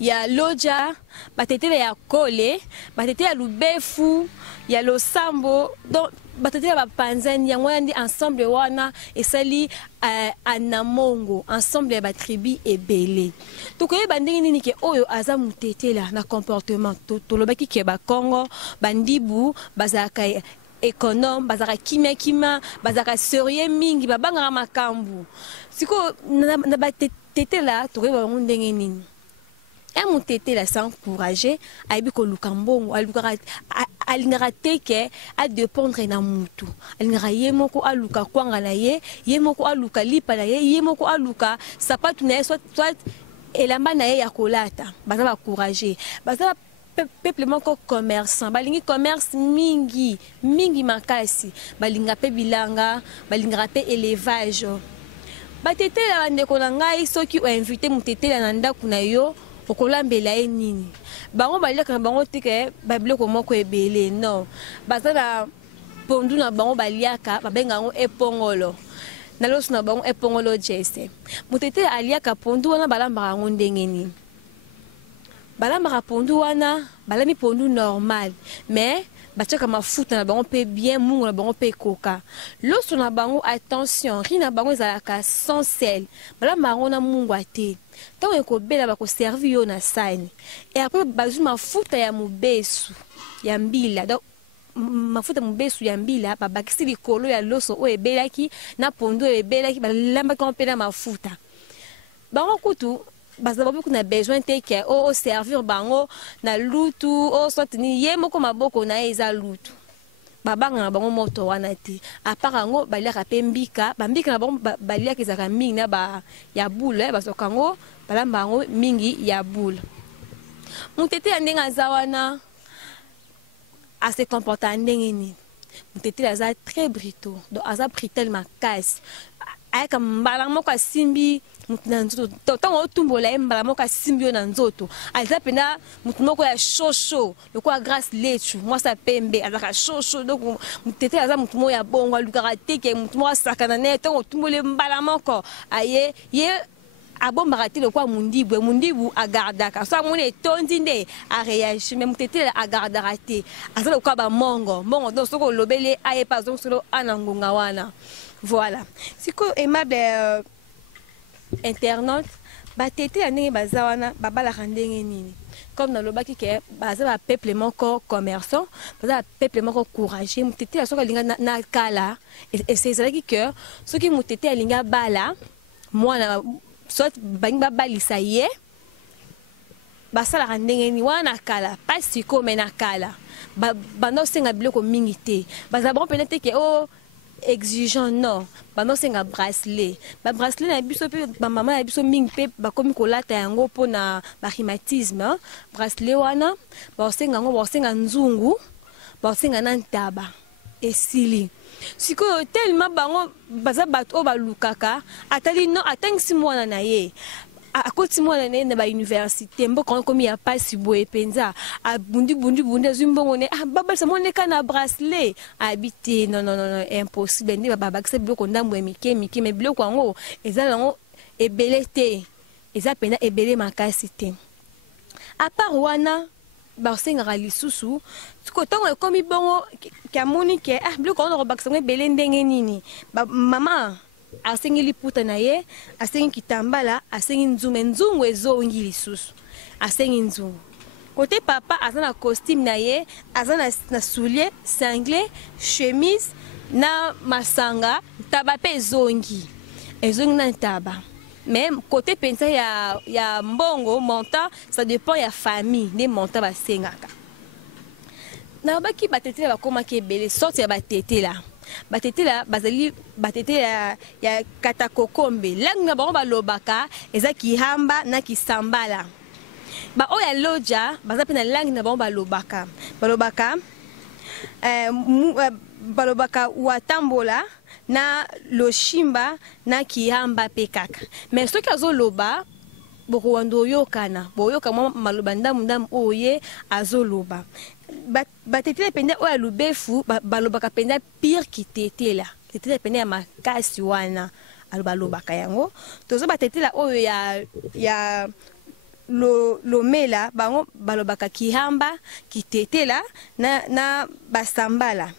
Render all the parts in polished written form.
ya loja batetela ya kole batetela lubefu ya losambo donc batetela bapanzani yango ndi ensemble wana esali anamongo ensemble ya batribu ebele tokoyeba ndenge nini ke oyo aza mutetela na comportement tolobaki ke bakongo bandibu bazalaka économe bazaka kimia bazaka sérieux mingi babangaka makambu siko na batetela tokoyeba bango ndenge nini mutetela s'encourager aibi ko lukambongo alingaka teke a dépendre na mutu alingaka ye moko aluka kwanga na ye moko aluka lipa na ye moko aluka sapatu na ye soit elamba na ye ya kolata baza bacourager baza peuple moko commerçant balingi commerce mingi makasi balinga pe bilanga balinga pe élevage batetela bandeko na ngai soki o invité mutetela na ndako na yo okolambela ye nini bango baliaka na bango teke babiloko moko ebele non baza na pondu na bango baliaka babenga yango epongolo na loso na bango epongolo jese mutetela aliaka pondu wana balambaka yango ndenge nini balambaka pondu wana balami pondu normal mais batiaka mafuta na bango mpe bien mungu na bango mpe ekoka loso na bango attention ri na bango ezalaka sans sel balambaka yango na mungu ate ntango ekobela bakoservi yo na sani e apres bazwi mafuta ya mobesu ya mbila donc mafuta mobesu ya mbila babakisi likolo ya loso oyo ebelaki na pondu oyo ebelaki balambaki mpe na mafuta bango kutu bazaba beaucoup na besoin te ke o servir bango na lutu o sotini ye moko maboko na eza lutu babanga na bango moto wana te apart ngo baliaka pe mbika bambika na bango baliaka ezaka mingi na ba ya boule basoka ngo balamba ngo mingi ya boule mutete ya ndenge aza wana ase comporta ndenge nini mutete aza très brito donc aza britel makasi ayaka mbala moko asimbi mutu na nzoto ntango otumbola ye mbala moko asimbi yo na nzoto aza mpena mutu moko ya shosho lokola grâce letu mwasi apembe azalaka shosho donc mutete aza mutu moko ya bongo alukaka teke mutu moko asakana naye ntango otumboli mbala moko aye ye abombaka te lokola mundibu agardaka so amoni etondi nde areagi mais mutete agardaka te aza lokola bamongo mbongo donc soki olobeli aye pa azongi solo ana ngonga wana. Voilà. Si ko aimable internaute batete ya ndenge baza wana babalaka ndenge nini comme na lobaki ke baza ba peuple moko commerçant baza ba peuple moko courageux mutete ya soki alinga na kala et c'est ça qui que soki mutete alinga bala mwana soit bangi babalisa ye basalaka ndenge nini wana kala pas siko mais na kala bando senga biloko mingi te baza bon peut-être que oh exigeant non bano senga bracelet ba bracelet na biso pe ba mama na biso mingi pe ba komi kolata yango pona ba rhumatisme bracelet wana ba senga ngo ba senga nzungu ba senga na ntaba esili siko tellement bango baza bato o balukaka atali no atangisi mwana na ye akoti mwana na ye na ba université mboka komi ya pasi boye penza abundi azumbongo ne babalisa moneka na bracelet habité non impossible ndi babakisa biloko ndambo ya mike mais biloko yango eza nango ebele te eza pena ebele makasi te à part wana basengaka lisusu siko ntango ekomi bongo kamoni ke biloko yango nakobakisa ngo ebele ndenge nini mama asengi liputa na ye asengi kitambala asengi nzungu ezongi lisusu asengi nzungu côté papa aza na costume na ye aza na soulier sanglé chemise na masanga ntaba pe ezongi na ntaba mais côté pensa ya mbongo montant ça dépend ya famille ne montant basengaka na baki batete bakomaki ebele sorte ya batete la batete la bazali batete ya katakokombe langue na bango balobaka eza kihamba na kisambala ba oya loja baza pe na langue na bango balobaka watambola na loshimba na kihamba pe kaka mais soki azoloba bokowando yokana boyoka mwa maloba ndamu oye azoloba batete pende oya lubefu balobaka pende pire kitetela tetela pende ya makasi wana alobalobaka yango tozo batete la oyo ya lomela bango balobaka kihamba kitetela na basambala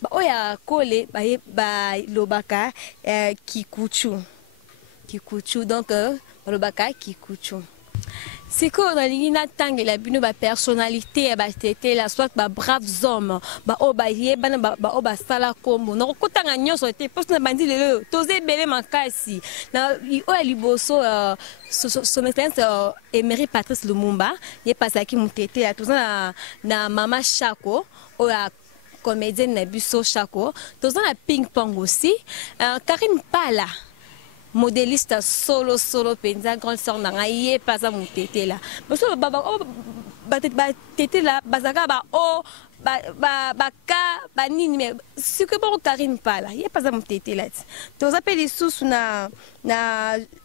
ba oya kole balobaka kikuchu donc balobaka kikuchu. Siko nalingi natangela bino ba personnalité ya batetela soit ba braves hommes ba yebana ba sala kombo na kokutanga nyonso te poste na bandi lelo tozebele makasi na oya liboso son excellence Emery Patrice Lumumba ye pasaki mutetela tozana na mama Shako oya comédienne na biso Shako tozana ping pong aussi Karine Pala modéliste solo penza grande sœur nanga ye paza mutetela baso batetela bazaka ba nini mais ce que bon Karine Pala ye paza mutetela toza pe lisusu na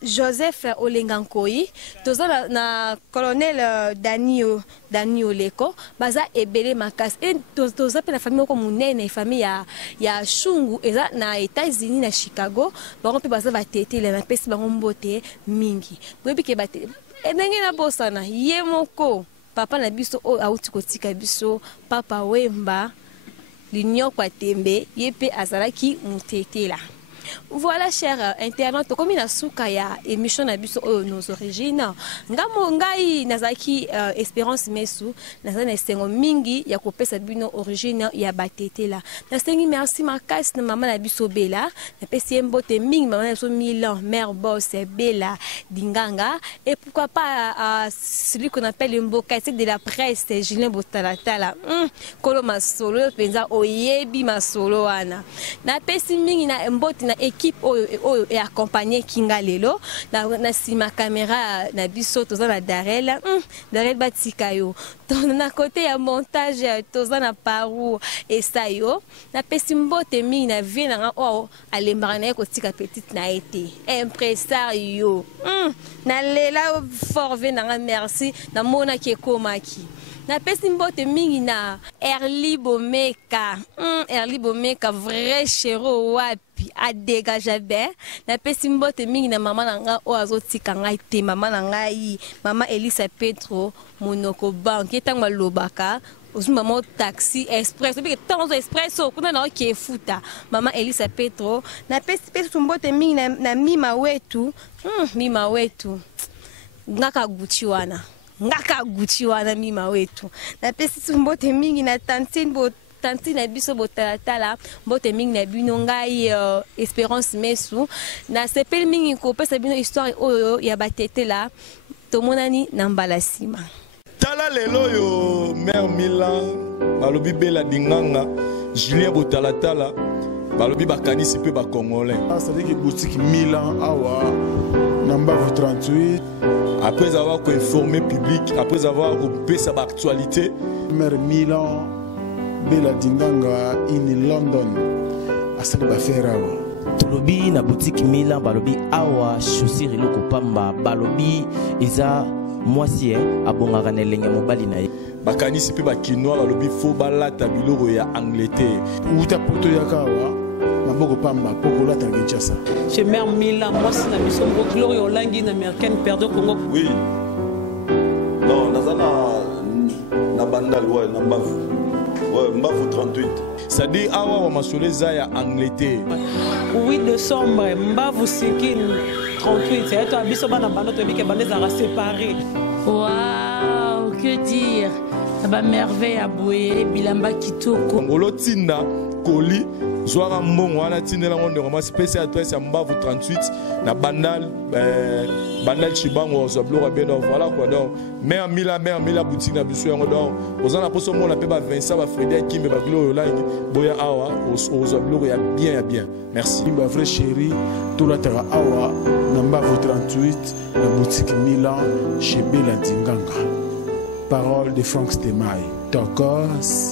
Joseph Olengankoi toza na colonel Dani Oleko baza ebele makasi et toza pe na famille ko munene famille ya Shungu eza na États-Unis na Chicago bango pe baza batetela na pesi bango mbote mingi boyebi ke bate ndenge na bosana ye moko papa na biso o auti kotika biso papa Wemba l'union kwa tembe yepe azalaki mutetela. Voilà, chers internautes, comme il a souka ya émission na biso nos origines. Ngamo ngai nazaki espérance mesu nazana esengo mingi ya kopesa bino origine ya batetela. Nasengi merci makasi na mama na biso Bella, na pesi mbote mingi mama na biso Milan, mère boss Bella Dinganga et pourquoi pas celui qu'on appelle le mboka de la presse Julien Botalatala. Kolo masolo penza oyebi masolo wana. Na pesi mingi na mbote na équipe et accompagné Kinga Lelo na sima caméra na biso toza na Darel Batikayo na côté ya montage toza na Paru et Sayo na pesimbote mi na vie na alembara na ko tika petite na été impresario na lela fort venanga merci na mona ke komaki na pesi mbote mingi na Erli Bomeka vrai chéro wapi a dégage be na pesi mbote mingi na mama nanga o azotika ngai te mama nanga mama Elisa Petro Monoko Bank etang malobaka osuma mo taxi express bi tanzo expresso kuna na ke futa mama Elisa Petro na pesi mbote mingi na mima wetu ngaka guchi wana mima wetu na pesi mbote mingi na tantine biso botalatala mbote mingi na bino ngai Espérance Mesu na sepeli mingi ko pesa bino histoire oyo ya batetela tomonani na mbalasima tala lelo yo mère Milan balobi Bella Dinganga Julien Botalatala balobi bakanisi pe ba congolais ça dit que boutique Milan awa Nambavu 38. Après avoir informé public, après avoir coupé sa actualité, Mère Milan, Bella Dinganga in London, asali bafera awa. Tolobi na boutique Milan balobi awa chaussure loko pamba balobi eza mwasi abongaka na elenge mobali na ye. Bakanisi pe bakinois balobi fo balata biloko ya Angleterre. Uta poto yakawa. Chez Mère Milan, moi c'est la mission Glory Olangi américaine perdue Congo. Oui. Non, na bandal ouais, na mbavu. Ouais, mbavu 38. Ça dit awa wa masole za ya Angleterre. 8 décembre, mbavu 38. C'est toi biso bana bando to bike bande za séparé. Waouh, que dire. Ça va merveille à Boye, Bilamba Kitoko. Ngolo tinda Koli Zwara mbongo wana tindela ngonde ngoma spécial adresse ya Mbavu 38 na bandal Chibango so blora beno voilà quoi donc mère Mila boutique na biso yango donc ozana poso mona pe ba Vincent ba Frédéric Kimbe ba Glory Olangi boya awa ozo blora ya bien merci ba vrai chéri tout la terre awa na Mbavu 38 la boutique Milan chez Bella Dinganga parole de Frank Stemai Tokos